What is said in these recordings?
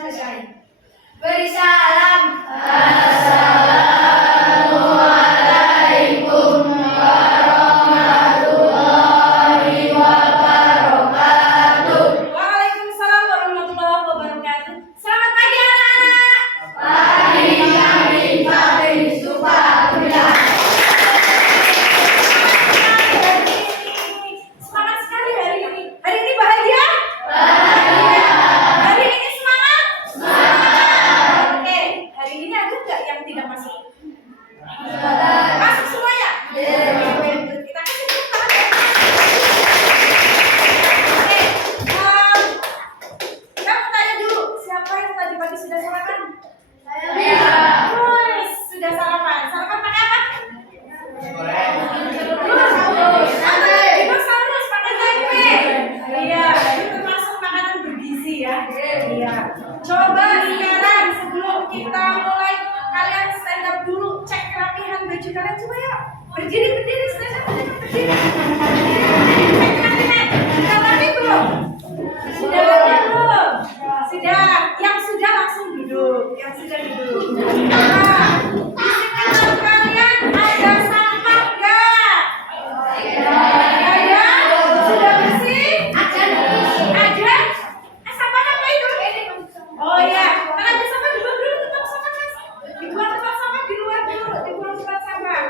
selesai. Beri salam. Waalaikumsalam warahmatullahi wabarakatuh. Selamat pagi anak-anak. Semangat sekali hari ini. Hari ini bahagia? Hari ini semangat? Oke, hari ini ada nggak yang tidak masuk? Masuk semuanya? Kita kasih tepuk tangan ya. Oke, kita mau tanya dulu, siapa yang tadi pagi sudah sarapan? Sudah sarapan. Sarapan pakai apa? Dinosaurus pakai tempe. Iya, itu termasuk makanan bergizi ya. Iya. Coba sekarang sebelum kita mulai, kalian stand up dulu, cek kerapihan baju kalian. Coba ya, berdiri, stand up, berdiri. Cek kerapihan. Sudah rapi belum? Sudah rapi belum? Sudah. Yang sudah langsung duduk. Yang sudah duduk. Nah, di sekitar kalian ada sampah nggak? Ada? Sudah bersih? Ada? Sampah apa itu? Oh iya, kalau ada sampah dibuang dulu tempat sampah mas. Dibuang tempat sampah di luar dulu, dibuang tempat sampah.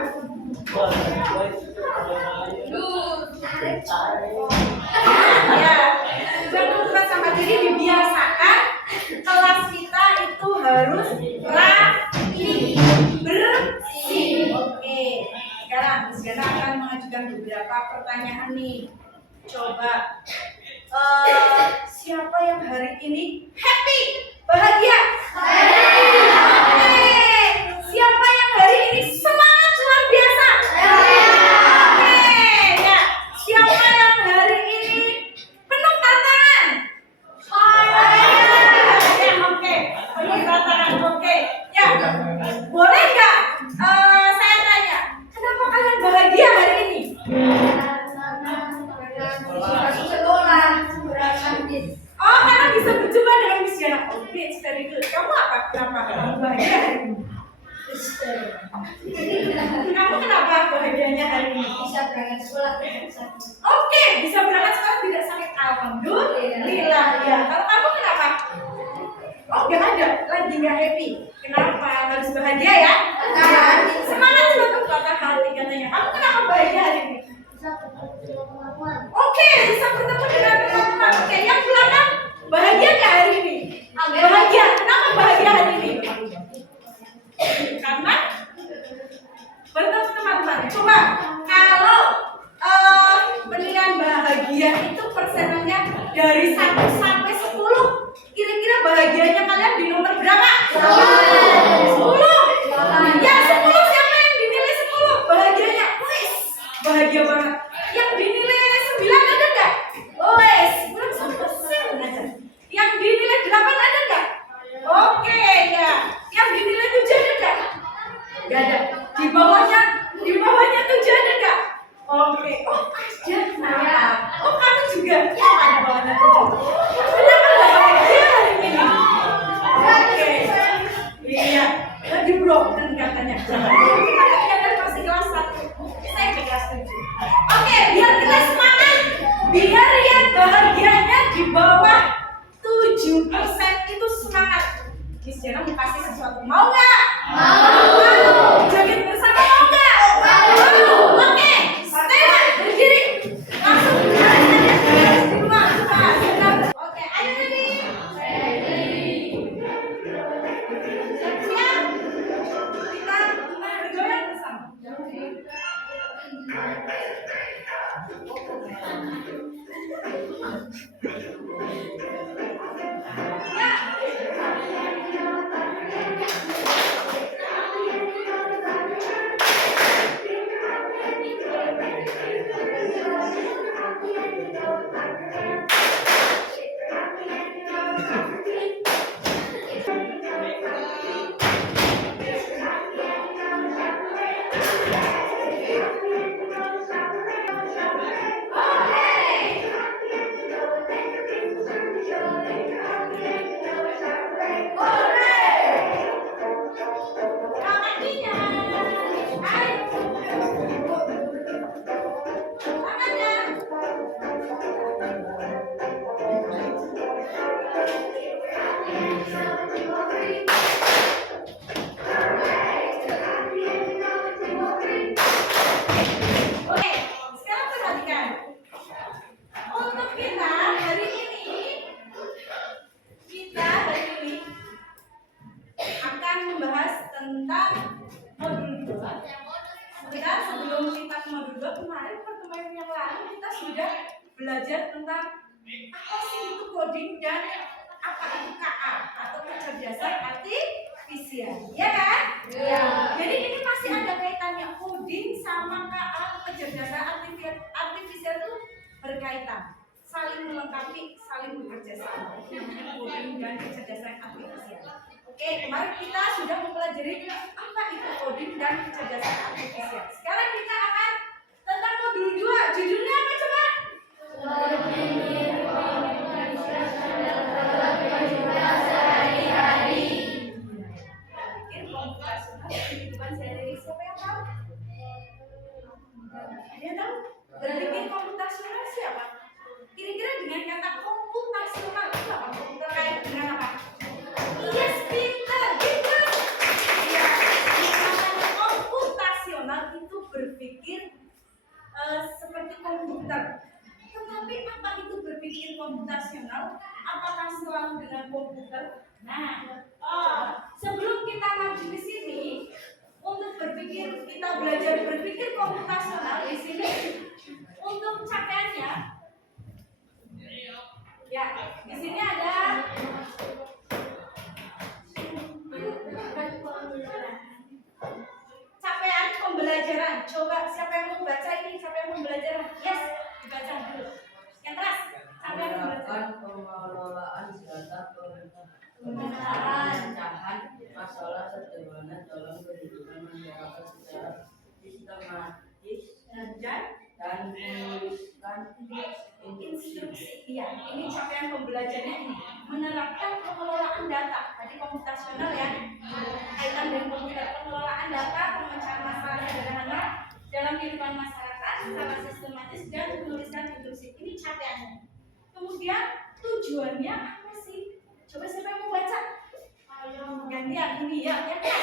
Ya, dibuang tempat sampah. Jadi dibiasakan kelas kita itu harus rapi, bersih. Oke, sekarang Miss akan mengajukan beberapa pertanyaan nih. Coba, siapa yang hari ini happy, bahagia? Oke, siapa yang hari ini semangat luar biasa? Oke, ya. Siapa yang hari ini penuh tantangan? Ya, oke, penuh tantangan. Oke, ya. Boleh nggak saya tanya, kenapa kalian bahagia hari ini? Oh, karena bisa berjumpa dengan Miss Diana. Oke, very good. Kamu apa? Kenapa kamu bahagia hari ini? Kamu kenapa bahagianya hari ini? Bisa berangkat sekolah. Oke, bisa berangkat sekolah tidak sakit. Alhamdulillah. Ya. Kalau kamu kenapa? Oh, nggak ada. Lagi nggak happy. Kenapa? Harus bahagia ya? Semangat untuk patah hati katanya. Kamu kenapa bahagia hari ini? Oke, bisa bertemu dengan teman-teman. Oke, yang belakang bahagia nggak hari ini? Bahagia. Kenapa bahagia hari ini? Karena bertemu teman-teman. Coba kalau penilaian bahagia itu persenannya dari 1 sampai 10, kira-kira bahagianya kalian di nomor berapa? 10. Ya 10, siapa yang dinilai 10? Bahagianya, wis, bahagia banget. Yang dinilai 9 ada nggak? Wis, belum 100% aja. Yang dinilai 8 ada nggak? Oke ya. Yang dinilai 7 ada nggak? Nggak ada. Di bawahnya 7 ada nggak? Oke. Oh ada. Nah, oh kamu juga. Ya ada bawahnya 7. Kenapa nggak bahagia hari ini? Oke. Iya. Lagi broken katanya. Katanya kan masih kelas 1. Saya ke kelas 7. Oke, biar kita semangat. Biar yang bahagianya di bawah 7% itu semangat. Miss Diana mau kasih sesuatu, mau nggak? Mau. Joget bersama mau nggak? Mau. Oke, stand up, berdiri. Langsung di rumah. Oke, ayo ready? Siap? Kita bergoyang bersama. belajar tentang apa sih itu coding dan apa itu KA atau kecerdasan artifisial, ya kan? Iya. Jadi ini pasti ada kaitannya, coding sama KA kecerdasan artifisial itu berkaitan, saling melengkapi, saling bekerja sama. Itu namanya coding dan kecerdasan artifisial. Oke, kemarin kita sudah mempelajari apa itu coding dan kecerdasan artifisial. Sekarang kita akan tentang modul 2. Judulnya apa coba? Siapa yang tahu? Ada yang tahu? Berpikir komputasional siapa? Kira-kira dengan kata komputasional itu apa? Komputer kayak dengan apa? Yes, pintar, gitu. Iya, yang namanya komputasional itu berpikir seperti komputer. Tetapi apa itu berpikir komputasional? Apakah selalu dengan komputer? Nah, sebelum kita maju ke sini, untuk berpikir, kita belajar berpikir komputasional di sini. Untuk capaiannya, ya, di sini ada capaian pembelajaran. Coba siapa yang mau baca ini? Siapa yang mau pembelajaran? Yes, dibaca dulu. Yang keras. Capaian pembelajaran. Pengelolaan data Pemetaan. pemecahan masalah sederhana dalam kehidupan masyarakat secara sistematis dan menuliskan Instruksi. Iya, ini capaian pembelajarannya ini. Menerapkan pengelolaan data. Tadi komputasional ya. Kaitan dengan komputer, pengelolaan data, pemecahan masalah sederhana dalam kehidupan masyarakat secara sistematis dan menuliskan instruksi. Ini capaiannya. Kemudian tujuannya apa sih? Coba siapa yang mau baca? Gantian ini ya, ya kan?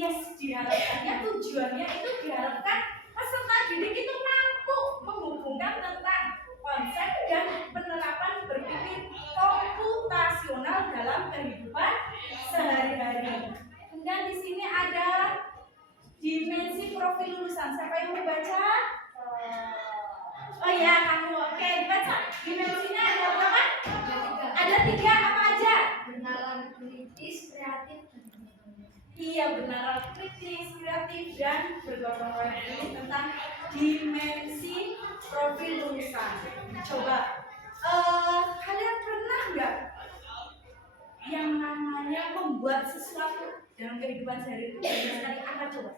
Yes, diharapkannya tujuannya itu diharapkan peserta didik itu mampu menghubungkan tentang konsep dan penerapan berpikir komputasional dalam kehidupan sehari-hari. Kemudian di sini ada dimensi profil lulusan. Siapa yang mau baca? Oh ya, kamu. Oke, dibaca. Dimensinya ada berapa? Ada 3, apa aja? Bernalar kritis, kreatif, dan Iya, bernalar kritis, kreatif, dan bergotong royong. Ini tentang dimensi profil lulusan. Coba, kalian pernah nggak yang namanya membuat sesuatu dalam kehidupan sehari-hari itu berdasarkan apa coba?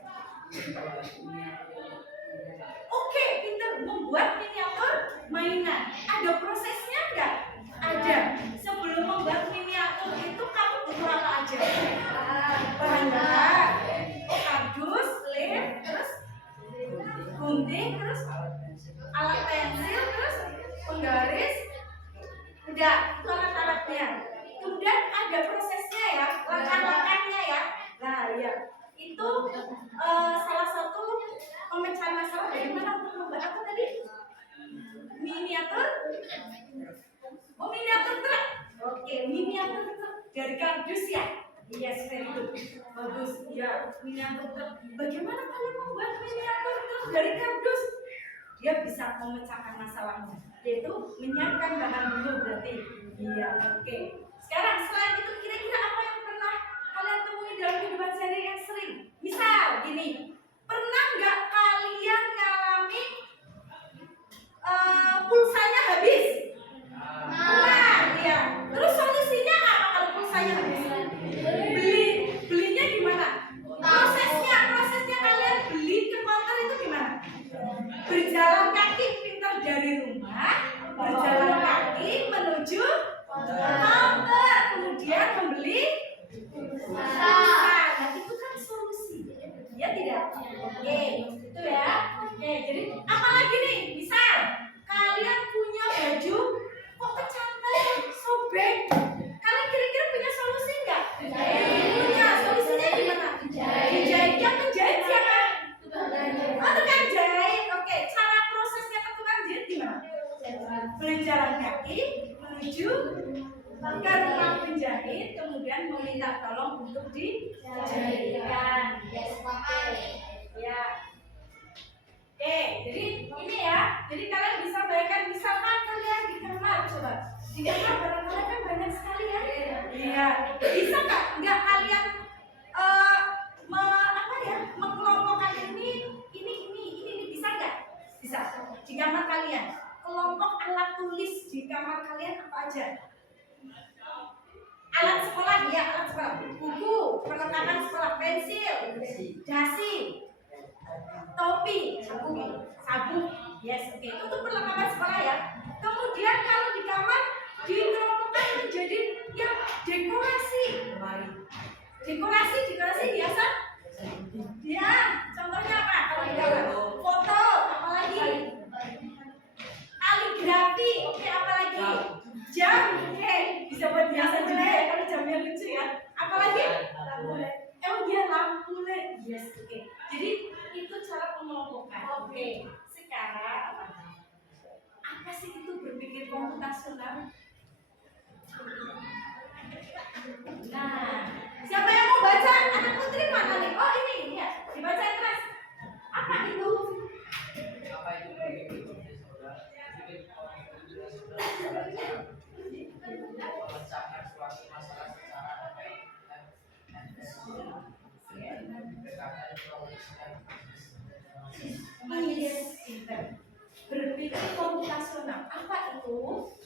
Oke, pintar. Membuat miniatur mainan. Ada prosesnya nggak? Ada. Sebelum membuat miniatur itu kamu butuh apa aja? Bahan-bahan, kardus, lem, terus gunting, terus alat pensil, terus penggaris. Udah, itu alat-alatnya. Kemudian ada prosesnya ya, langkah-langkahnya ya. Nah, ya. Itu salah satu pemecahan masalah dari mana untuk membuat apa tadi? Miniatur. Oh, miniatur truk. Oke, miniatur truk dari kardus ya. Yes, very good. Bagus. Ya, miniatur truk. Bagaimana kalian membuat miniatur truk dari kardus? Dia bisa memecahkan masalahnya, yaitu menyiapkan bahan dulu berarti. Iya, oke. Sekarang selain itu kira-kira apa yang pernah kalian temui dalam kehidupan sehari yang sering? Misal gini, pernah nggak kalian ngalami pulsanya habis? Nah, iya. Terus solusinya apa kalau pulsanya habis? Belinya gimana? Prosesnya kalian beli ke counter itu gimana? Berjalan kaki, pintar dari rumah, berjalan kaki menuju counter. ke rumah penjahit, kemudian meminta tolong untuk dijahitkan. Yes, pakai. Ya. Oke, jadi ini ya. Jadi kalian bisa bayangkan, misalkan kalian di kamar, coba. Di kamar barang-barang kan banyak sekali ya. Iya. Bisa nggak kalian mengelompokkan ini bisa nggak? Bisa. Di kamar kalian, kelompok alat tulis di kamar kalian apa aja? Alat sekolah ya, alat sekolah. Buku, perlengkapan sekolah, pensil, dasi, topi, sabuk, yes, oke. Itu tuh perlengkapan sekolah ya. Kemudian kalau di kamar dikelompokkan menjadi yang dekorasi. Dekorasi biasa. Ya, contohnya apa? Kalau di kamar foto, apalagi? Kaligrafi, oke, apalagi? Jam, oke, bisa buat biasa juga ya kalau jamnya lucu ya. Apalagi? Lampu LED. Oh iya, lampu LED. Yes, oke. Jadi itu cara pengelompokan. Oke. Sekarang apa sih itu berpikir komputasional? Nah, siapa yang mau baca? Anak putri mana nih? Oh ini ya, dibaca keras. Apa itu? Memecahkan suatu masalah secara Berpikir komputasional. Apa itu?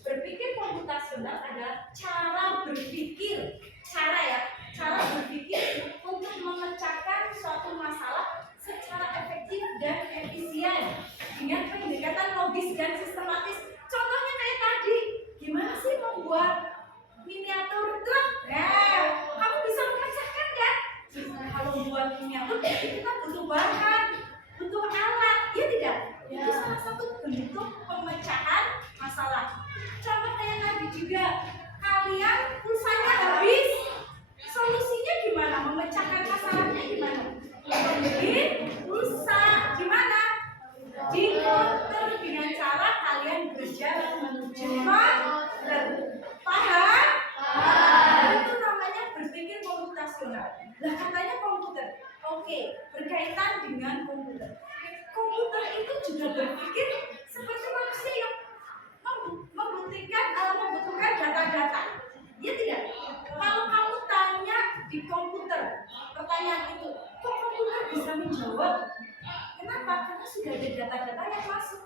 Berpikir komputasional adalah cara berpikir, cara berpikir untuk memecahkan suatu masalah secara efektif dan efisien dengan pendekatan logis dan sistematis. Contohnya kayak tadi, gimana sih membuat miniatur truk? Nah, kamu bisa memecahkan kan? Kalau buat miniatur kita butuh bahan, butuh alat, ya tidak? Itu salah satu bentuk pemecahan masalah. Contoh kayak tadi juga, kalian pulsanya habis, solusinya gimana? Memecahkan masalahnya gimana? Membeli pulsa gimana? Di konter dengan cara kalian berjalan menuju konter. Paham? Itu namanya berpikir komputasional. Lah katanya komputer. Oke, berkaitan dengan komputer. Komputer itu juga berpikir seperti manusia yang membutuhkan data-data. Ya tidak? Kalau kamu tanya di komputer, pertanyaan itu, kok komputer bisa menjawab? Kenapa? Karena sudah ada data-data yang masuk.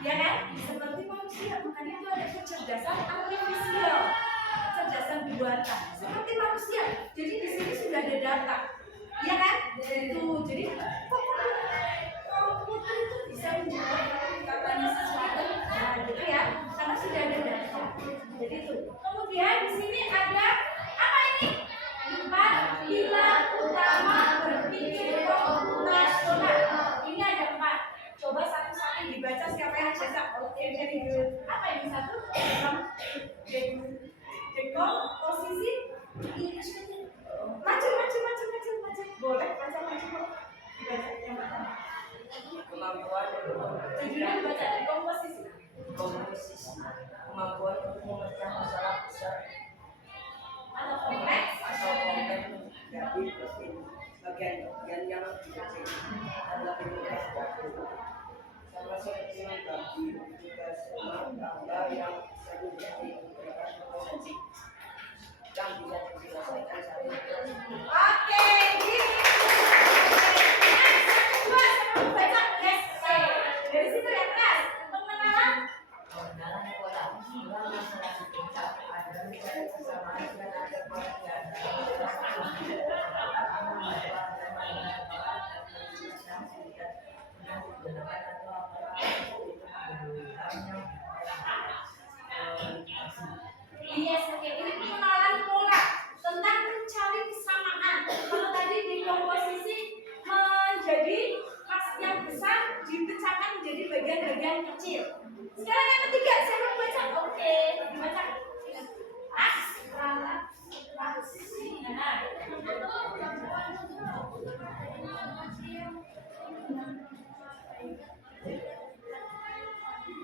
Ya kan? Seperti manusia, makanya itu ada kecerdasan artifisial, kecerdasan buatan. Seperti manusia. Jadi di sini sudah ada data. Ya kan? Itu. Jadi kok komputer itu bisa menjawab kalau kita tanya sesuatu? Nah, gitu ya. Karena sudah ada data. Jadi itu. Kemudian di sini ada apa ini? 4 pilar utama berpikir komputasional. Ini ada 4. Coba satu-satu dibaca siapa yang bisa. Oke, jadi apa ini satu? Posisi maju. Boleh maju. Dibaca yang pertama. Kemampuan Judulnya dibaca komposisi. kemampuan untuk memecah masalah besar Atau kompleks. atau kompleks menjadi bagian-bagian yang kecil dan lebih mudah dilakukan. Sama seperti membagi tugas rumah tangga yang bisa menjadi beberapa kompetensi yang bisa diselesaikan satu persatu. Oke, gini. Dua, sebelum baca. Yes, oke. Dari situ ya keras. Pengenalan. Pengenalan pola masalah kita ada mencari kesamaan dan ada pengertian. Yes, oke. Ini pengenalan pola tentang mencari kesamaan. Kalau tadi di komposisi menjadi yang besar dipecahkan menjadi bagian-bagian kecil. Sekarang yang ketiga, saya mau baca. Oke, dibaca.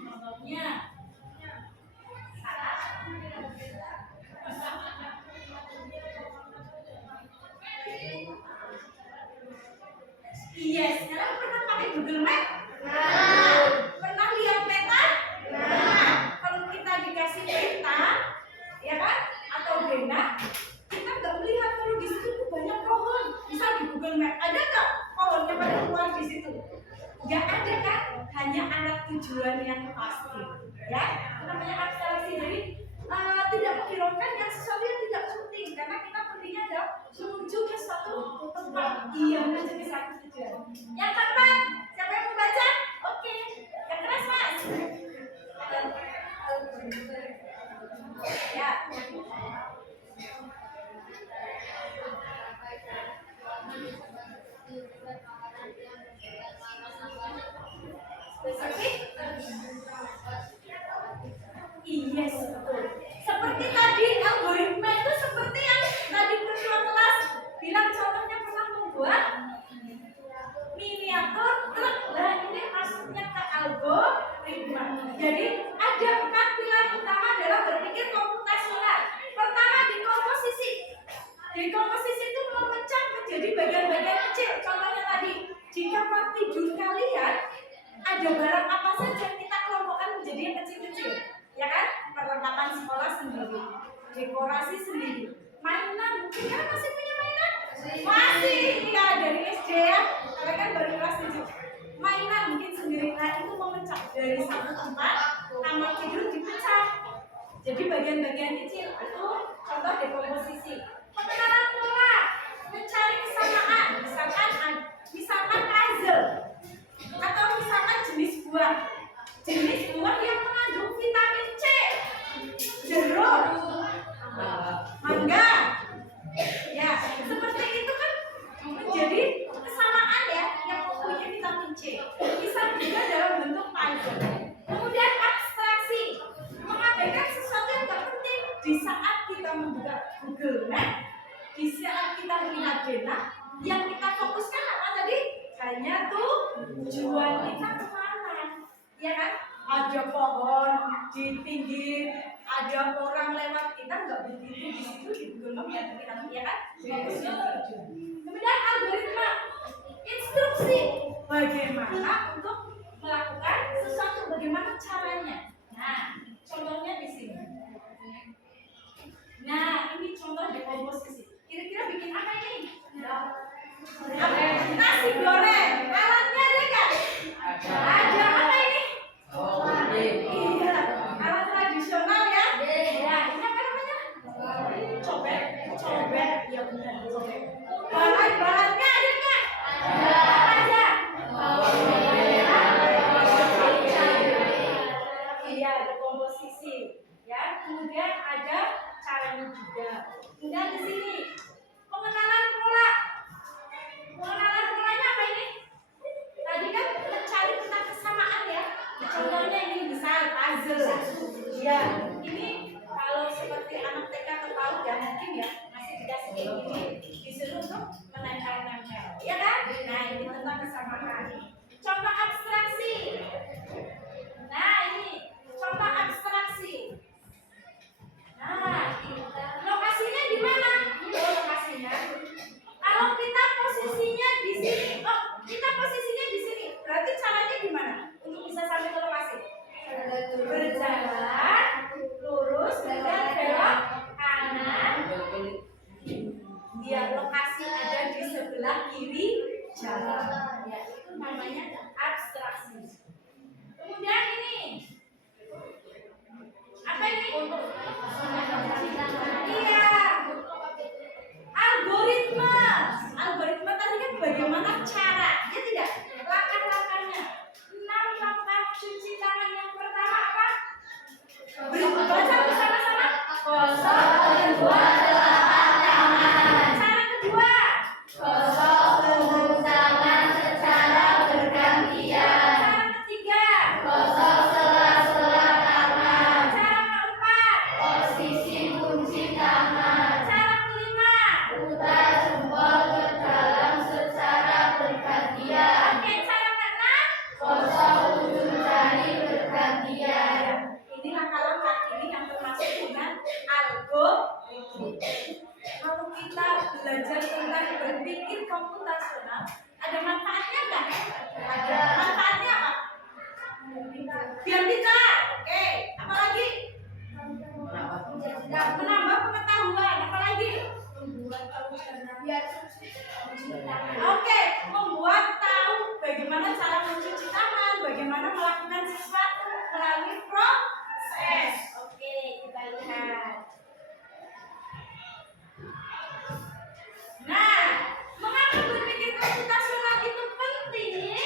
Contohnya Iya, sekarang pernah pakai Google Map? Pernah lihat peta? Kalau kita dikasih peta, ya kan? Atau pena, kita nggak melihat kalau di situ tuh banyak pohon. Misal di Google Map, ada nggak pohonnya pada keluar di situ? Nggak ada kan? Hanya arah tujuan yang pasti. Ya, itu namanya abstraksi. Jadi tidak menghiraukan yang sesuatu yang tidak penting, karena kita pentingnya adalah menuju ke suatu tempat yang menjadi satu tujuan. Yang keempat, siapa yang membaca? Oke, yang keras mas. Ya. Spesifik? Yes, betul. Seperti tadi algoritma itu seperti yang tadi ketua kelas bilang contohnya pernah membuat miniatur truk. Nah ini masuknya ke algoritma. Jadi ada 4 pilar utama dalam berpikir komputasional. Pertama dekomposisi. Dekomposisi itu memecah menjadi bagian-bagian kecil. Contohnya tadi, jika part tidur kalian ada barang apa saja kita kelompokkan menjadi yang kecil-kecil. Ya kan? Perlengkapan sekolah sendiri, dekorasi sendiri, mainan. Mungkin kan masih punya mainan? Masih, ya dari SD ya. Karena kan baru kelas 7. Mainan mungkin sendiri. Nah itu memecah dari satu tempat, kamar tidur dipecah. Jadi bagian-bagian kecil itu contoh dekomposisi. Pengenalan pola, mencari kesamaan. Misalkan puzzle, atau misalkan jenis buah. Jenis buah yang mengandung vitamin C, jeruk, mangga, ya seperti itu kan menjadi kesamaan ya yang mempunyai vitamin C. Bisa juga dalam bentuk puzzle. Kemudian abstraksi, mengabaikan sesuatu yang tidak penting di saat kita membuka Google Map, di saat kita melihat pena, yang kita fokuskan apa tadi? Hanya tujuan kita kemana. Ya kan? Ada pohon di pinggir, ada orang lewat, kita nggak begitu di situ di Google Map ya kan? Fokusnya tujuan. Kemudian algoritma, instruksi bagaimana untuk melakukan sesuatu, bagaimana caranya. Nah, contohnya di sini. Nah, ini contoh dekomposisi. Kira-kira bikin apa ini? Nasi goreng. Alatnya ada nggak? Ada. Apa ini? Iya, alat tradisional ya. Ya, ini apa namanya? Cobek. Ya benar, cobek. Bahan-bahannya ada nggak? Apa aja? Iya, ada komposisi. Ya, kemudian ada caranya juga. Kemudian di sini pengenalan pola. Pengenalan polanya apa ini? Tadi kan mencari tentang kesamaan ya. Contohnya ini misal puzzle. Ya, ini kalau seperti anak TK tahu ya mungkin ya masih dikasih kayak gini disuruh untuk menempel-nempel. Ya kan? Nah, ini tentang kesamaan. Contoh abstraksi. Nah, ini contoh abstraksi. Nah, lokasinya di mana? Lokasinya. Kalau kita posisinya di sini, kita posisinya di sini. Berarti caranya gimana untuk bisa sampai ke lokasi? Berjalan lurus dan belok kanan. Biar lokasi ada di sebelah kiri jalan. Ya, itu namanya abstraksi. Kemudian ini apa ini? Iya. Algoritma. Algoritma tadi kan bagaimana cara? Ya tidak? Langkah-langkahnya. 6 langkah cuci tangan yang pertama apa? Baca bersama-sama. Kosong kedua telapak tangan. Cara kedua. Kosong tubuh tangan secara bergantian. Cara ketiga. Kosong sela-sela tangan. Cara keempat. Posisi kunci tangan. Cara kelima. Putar jempol ke dalam secara bergantian. Oke, cara keenam. Kosong ujung jari bergantian. Ini langkah-langkah ini yang termasuk dengan algoritma. Kalau kita belajar tentang berpikir komputasional, ada manfaatnya menambah pengetahuan, apalagi? Oke, membuat tahu bagaimana cara mencuci tangan, bagaimana melakukan sesuatu melalui proses. Oke, kita lihat. Nah, mengapa berpikir komputasional itu penting?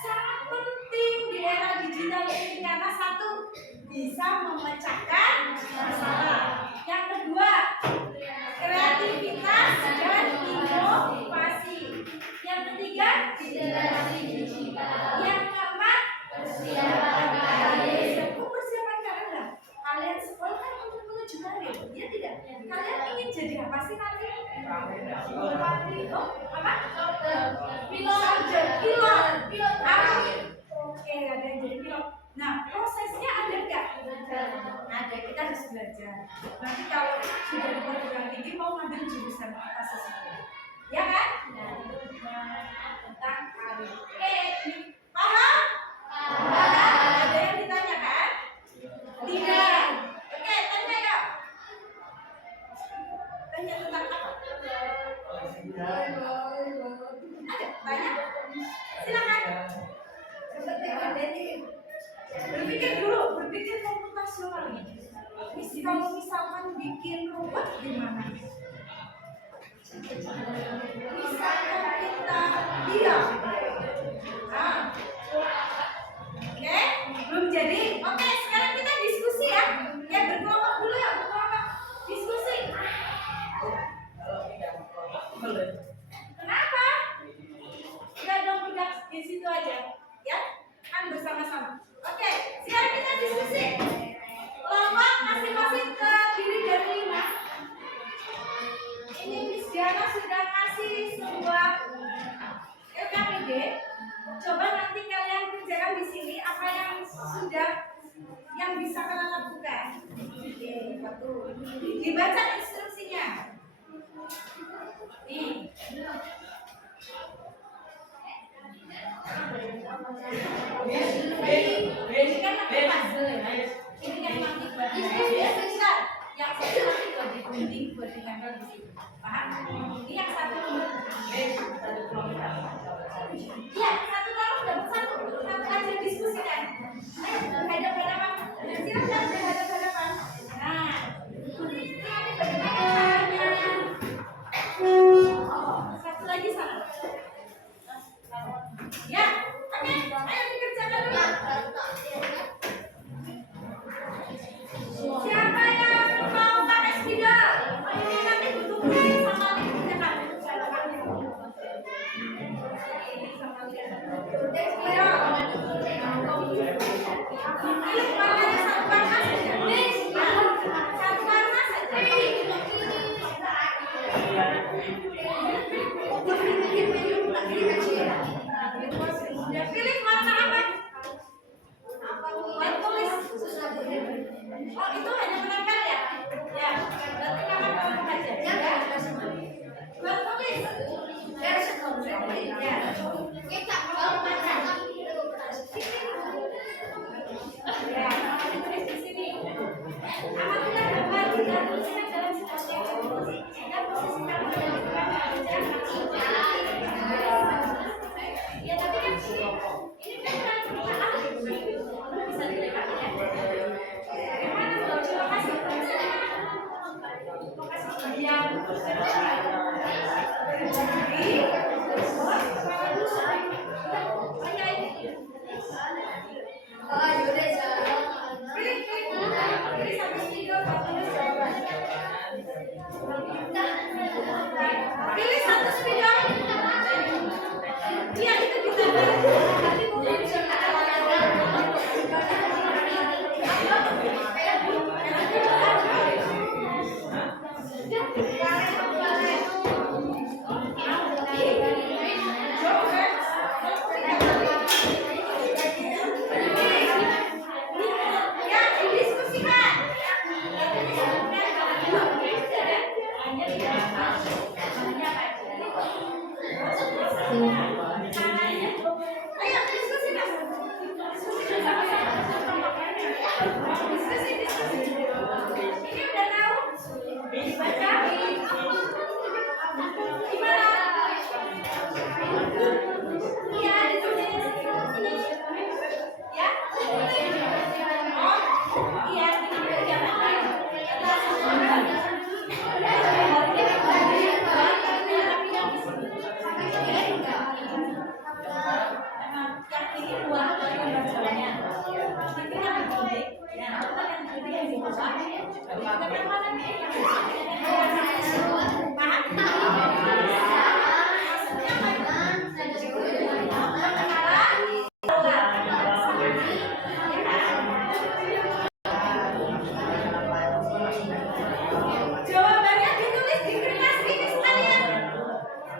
Sangat penting di era digital ini karena satu, bisa memecahkan masalah. Yang kedua, kreativitas dan inovasi. Yang ketiga, generasi digital. Yang keempat, persiapan karir. Persiapan karir lah. Kalian sekolah kan untuk menuju karir, ya tidak? Kalian ingin jadi apa sih nanti? Apa? Pilot. Oke, ada yang jadi pilot. Nah, prosesnya ada nggak? Ada, kita harus belajar. Nanti kalau sudah di perguruan tinggi mau ngambil jurusan apa sesuatu, ya kan? Tentang karir. Oke, paham? Ada yang ditanyakan? Tidak. Oke, tanya ya. Tanya tentang apa? Ada? Tanya? Silakan. Berpikir dulu, berpikir komputasional. Kalau misalkan bikin robot gimana? Misalkan kita diam. Nah. Oke, belum jadi. Oke, sekarang kita diskusi ya. Ya, berkelompok dulu ya, berkelompok. Diskusi. Kenapa? Enggak dong, udah di situ aja. Ya, kan bersama-sama. Oke, sekarang kita diskusi. Kelompok masing-masing terdiri dari 5. Ini Miss Diana sudah kasih sebuah LKPD. Coba nanti kalian kerjakan di sini apa yang sudah yang bisa kalian lakukan. Oke, satu. Dibaca instruksinya. Nih. Ini kan puzzle. Ini kan nanti buat sebentar. Yang satu nanti buat digunting, buat ditempel di sini. Paham? Ini yang satu nomor. Iya, satu nomor dapat satu. Satu aja diskusikan. Ayo, berhadapan-hadapan. Silakan berhadapan-hadapan. Nah, ini bagaimana caranya? Satu lagi sana. Ya, oke, ayo dikerjakan dulu. Siapa yang mau pakai spidol? Ini nanti butuh kulit sama dikerjakan. Ini sama spidol. Pilih warnanya satu warna saja. Satu warna saja. Pilih warna apa? Buat tulis. Oh, itu hanya menempel ya? Ya, berarti nama kamu aja. Ya, buat tulis. Ya. Kita mau baca. Ya, tulis di sini. Apabila gambar tidak tuliskan dalam situasi sehingga posisikan ya, tapi kan ini kan permintaan bisa dilewati ya. Bagaimana kalau lokasi yang pilih satu spidol. Iya, itu bisa. Ini udah tahu Jawabannya ditulis di kertas ini sekalian.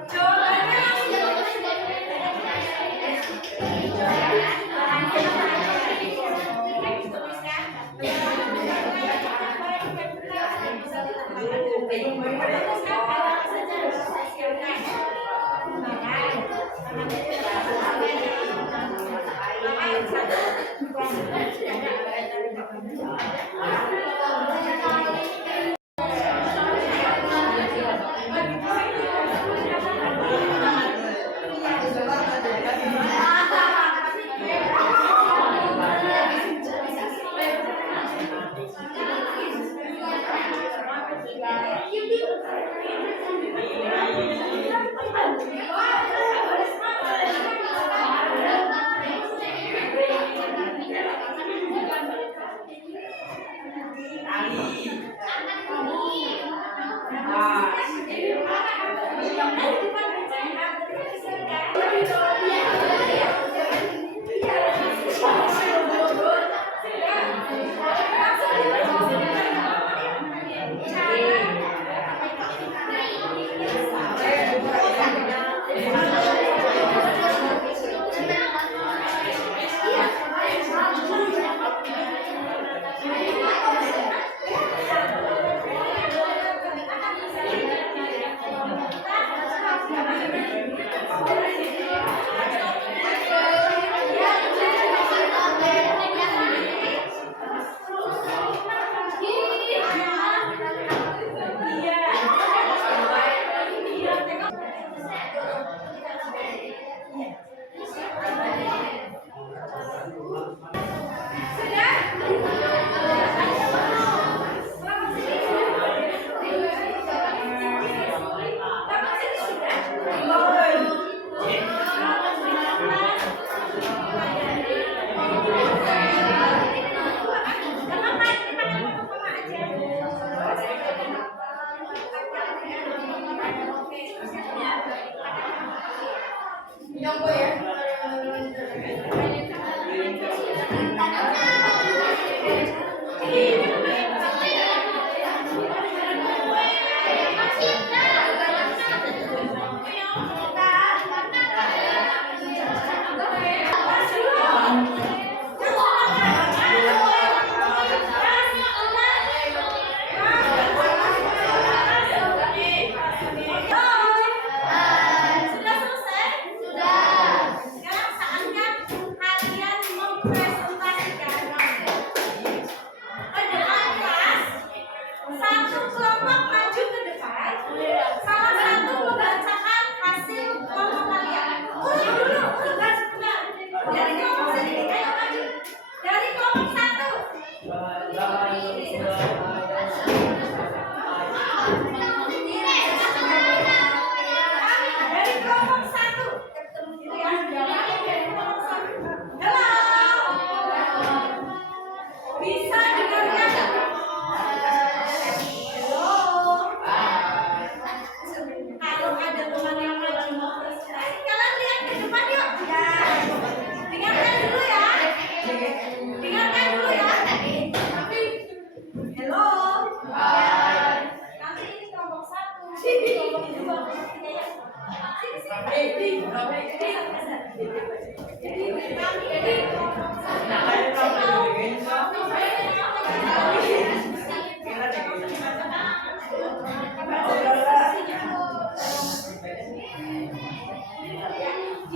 Jawabannya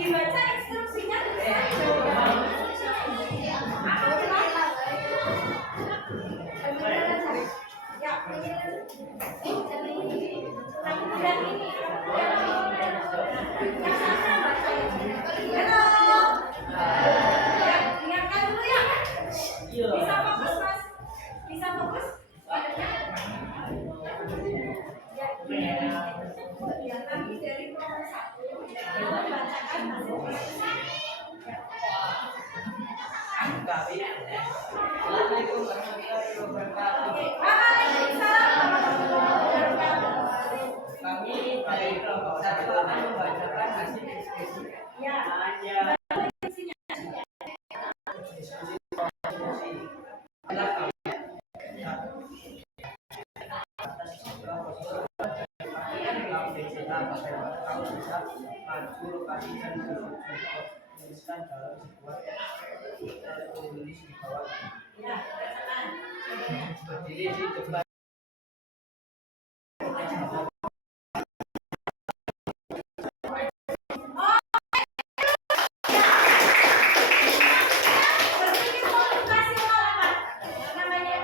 dibaca instruksinya. Bisa fokus, Mas? Bisa fokus? Ya, nanti dari kelompok 1 kita membacakan Assalamualaikum warahmatullahi wabarakatuh. Waalaikumsalam Satu akan membacakan hasil diskusi. Ya. Hanya Isinya. diskusi belakang. Atas kamu bisa maju lokasi dan tuliskan dalam sebuah teks tulis di bawah. Ya, bacakan. Berdiri di depan. Berpikir motivasional apa? Namanya?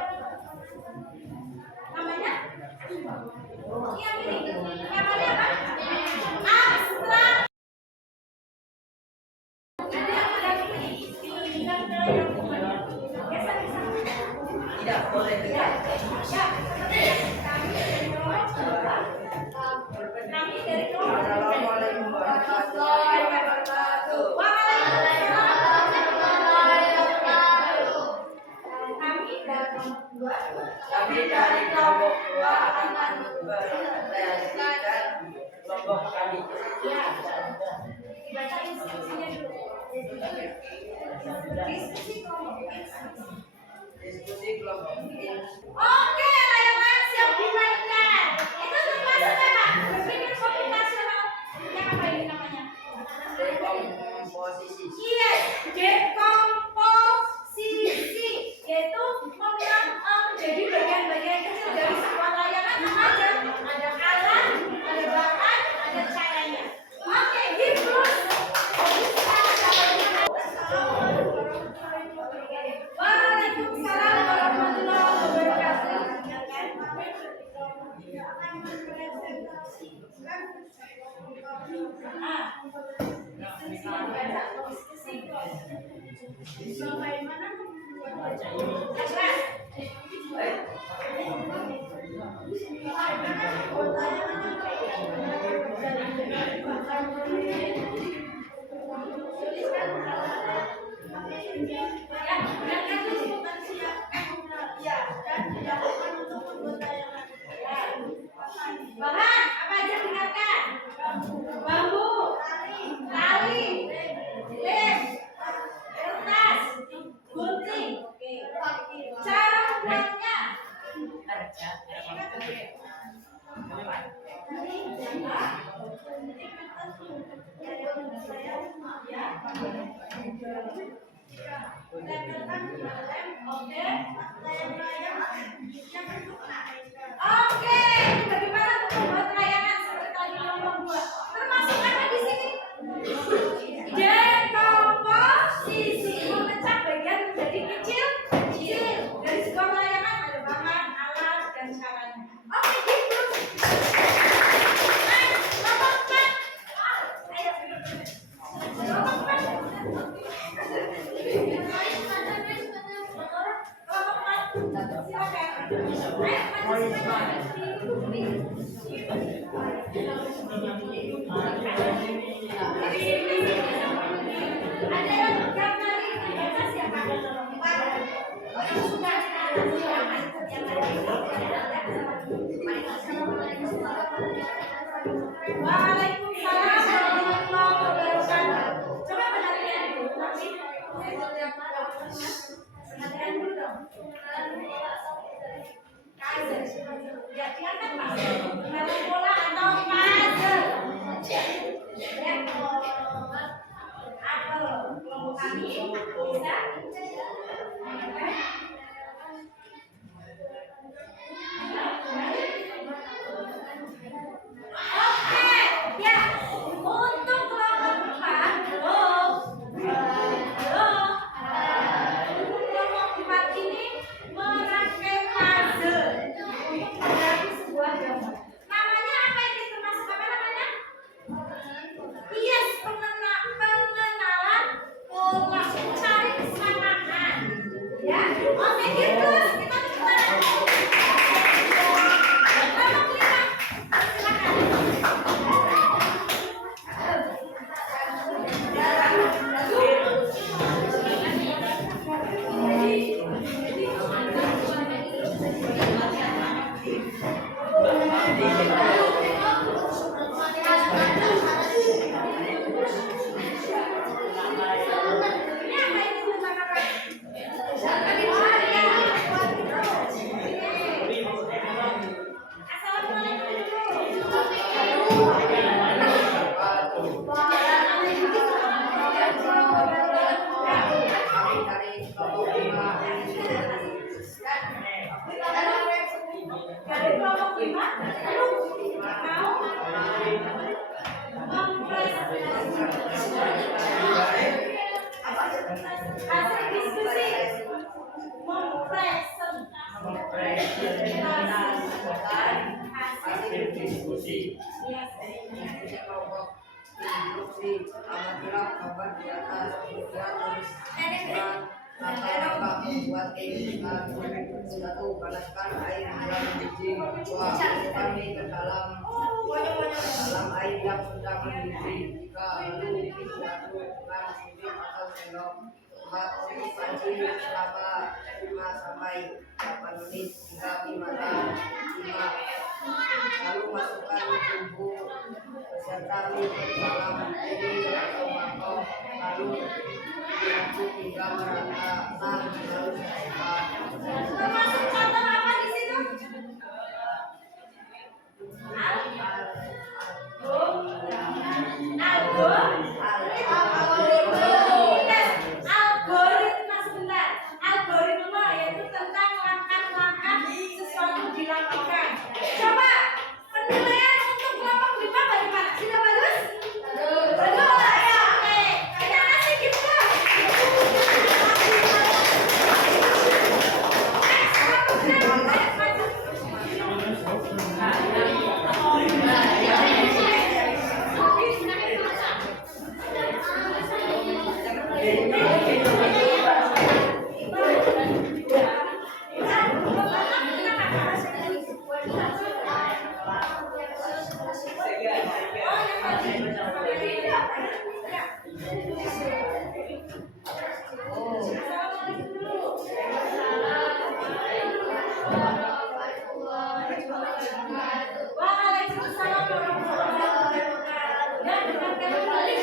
Namanya? Yang ini. Namanya apa? Abstrak. Ada yang ada ini. Bilang ke yang punya. Geser ke sana. Tidak boleh Ya. dekat. Ya. Kami dari kelompok. Assalamualaikum warahmatullahi wabarakatuh. Waalaikumsalam. Kami dari kelompok 2. Kami dari kelompok 2 akan mempresentasikan kelompok kami. Ya. Dibaca instruksinya dulu. Diskusi kelompok. Diskusi kelompok ini. Oke, layangan siap dimainkan. Itu termasuk apa? Berpikir motivasional. Yang apa ini namanya? Dekomposisi. Iya, dekomposisi, yaitu memilah menjadi bagian-bagian kecil dari sebuah layangan. Apa aja? Ada alat, ada bahan, ada caranya. Oke, terus. Waalaikumsalam warahmatullahi wabarakatuh. Sampai mana? Bahan apa aja dengarkan? Bambu, tali, lem, kertas, gunting. Cara membuatnya. Oke, bagaimana untuk membuat layangan seperti tadi nomor 2? Termasuk apa di sini? Dekomposisi, memecah bagian menjadi kecil. Dari sebuah layangan ada bahan, alat, dan caranya. Oke, gitu. Nomor 4. Ayo. Nomor 4. Ada yang gambar ini, baca siapa? Waalaikumsalam warahmatullahi wabarakatuh. Coba perhatian dulu. Perhatian dulu dong. Puzzle. Ya, dia kan puzzle. Main bola atau puzzle. Ya, apel. Kelompok kami bisa. Oke, ya. Untuk kelompok 4, kelompok 4 ini merangkai puzzle dari sebuah gambar. Namanya apa ini? Termasuk apa namanya? Yes, pengenalan pola, cari kesamaan. Ya, oke gitu. Kita mulai. Kelompok 5, silakan. kelompok 5, lalu mau hasil diskusi hasil diskusi kelompok instruksi amatilah gambar di atas kemudian tuliskan langkah membuat satu panaskan air dalam biji dua kami ke dalam air yang sudah mendidih tiga lalu diaduk dengan sendiri atau sendok empat panci selama 5 sampai 8 menit hingga matang 5 lalu masukkan bumbu beserta mie ke dalam piring atau mangkok lalu diaduk hingga merata 6 lalu termasuk contoh apa di situ? Algoritma sebentar. Algoritma yaitu tentang langkah-langkah sesuatu dilakukan. Coba penilaian untuk kelompok 5 bagaimana? Sudah bagus? Bagus. Ya, oke. Kita kasih gitu. Waalaikumsalam warahmatullahi wabarakatuh. Ya, dengarkan kembali.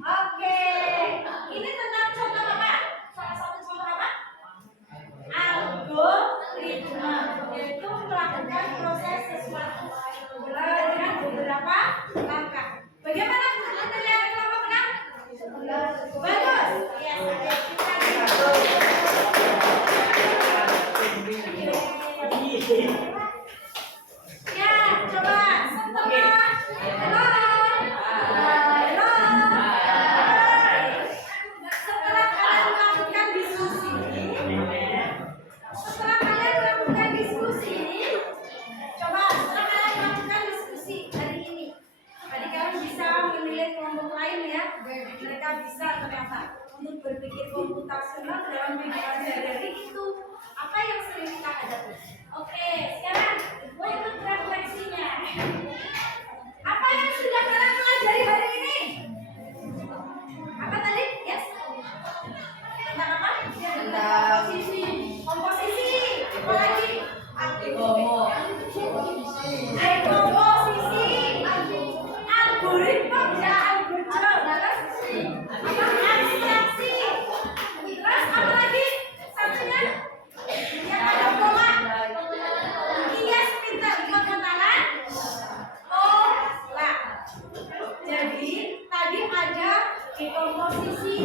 Oke, ini tentang contoh apa? Salah satu contoh apa? Algoritma, yaitu melakukan proses sesuatu dengan beberapa langkah. Bagaimana penilaian kelompok 6? Bagus. Ya, oke. Ya, coba setelah setelah kalian melakukan diskusi, coba setelah kalian melakukan diskusi hari ini, tadi kalian bisa menilai kelompok lain ya, mereka bisa ternyata untuk berpikir komputasional dalam kehidupan sehari-hari itu apa yang sering kita hadapi. Oke, sekarang untuk refleksinya, apa yang sudah kalian pelajari hari ini? Apa tadi? Yes. Tentang apa? Tentang komposisi. Apa lagi? Komposisi. Algoritma ya, algoritma. Apa? Abstraksi. Terus apa lagi? Satunya? Yang ada pola. Iya, pintar. Pengenalan pola. Jadi tadi ada dekomposisi,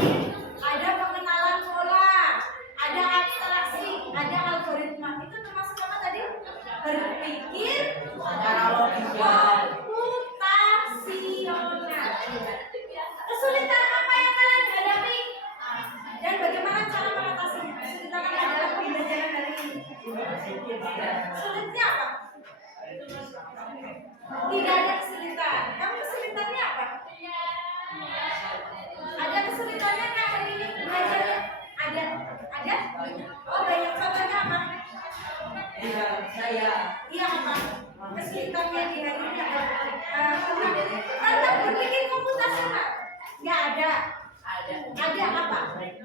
ada pengenalan pola, ada abstraksi, ada algoritma. Itu termasuk apa tadi? Berpikir secara komputasional. Kesulitan apa yang kalian hadapi? Dan bagaimana cara mengatasinya? Kesulitan apa dalam pembelajaran hari ini? Sulitnya apa? Tidak ada kesulitan. Kamu kesulitannya apa? Ada kesulitannya nggak hari ini belajarnya? Ada? Ada? Oh banyak. Contohnya apa? saya Iya apa? sistemnya di hari ini tentang berpikir komputasional. Nggak ada. Ada apa? Apa nih?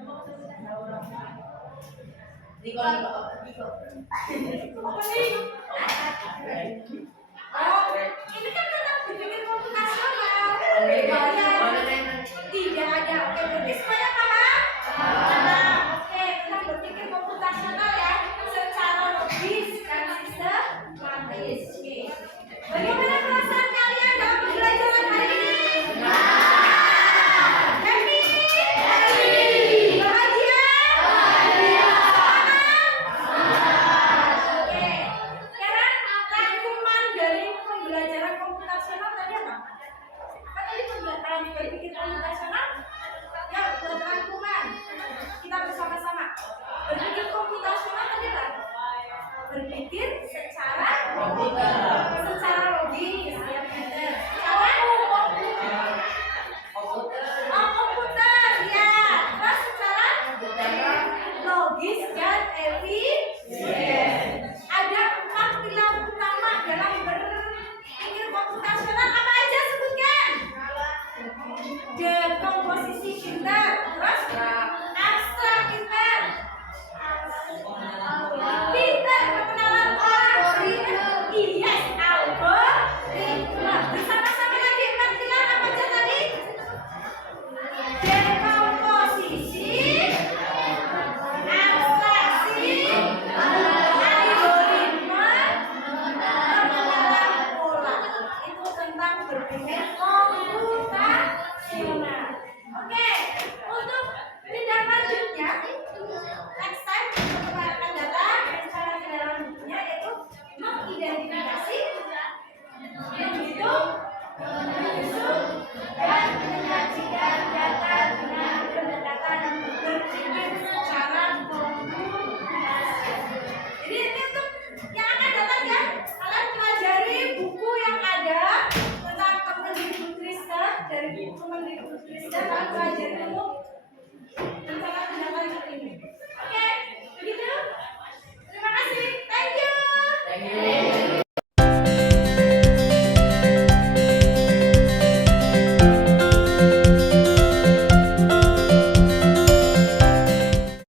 Oh, ini kan tentang berpikir komputasional. Tidak ada. Oke, berarti semuanya paham? Paham. Oke, tentang berpikir komputasional ya, secara logis dan sistematis. Oke. Bagaimana perasaan kalian dalam pembelajaran hari ini? Happy? Bahagia? Oke. Sekarang rangkuman dari pembelajaran komputasional tadi apa? Apa tadi pembelajaran berpikir komputasional? Ya, buat rangkuman. Kita bersama-sama. Berpikir komputasional tadi apa? Berpikir secara logika.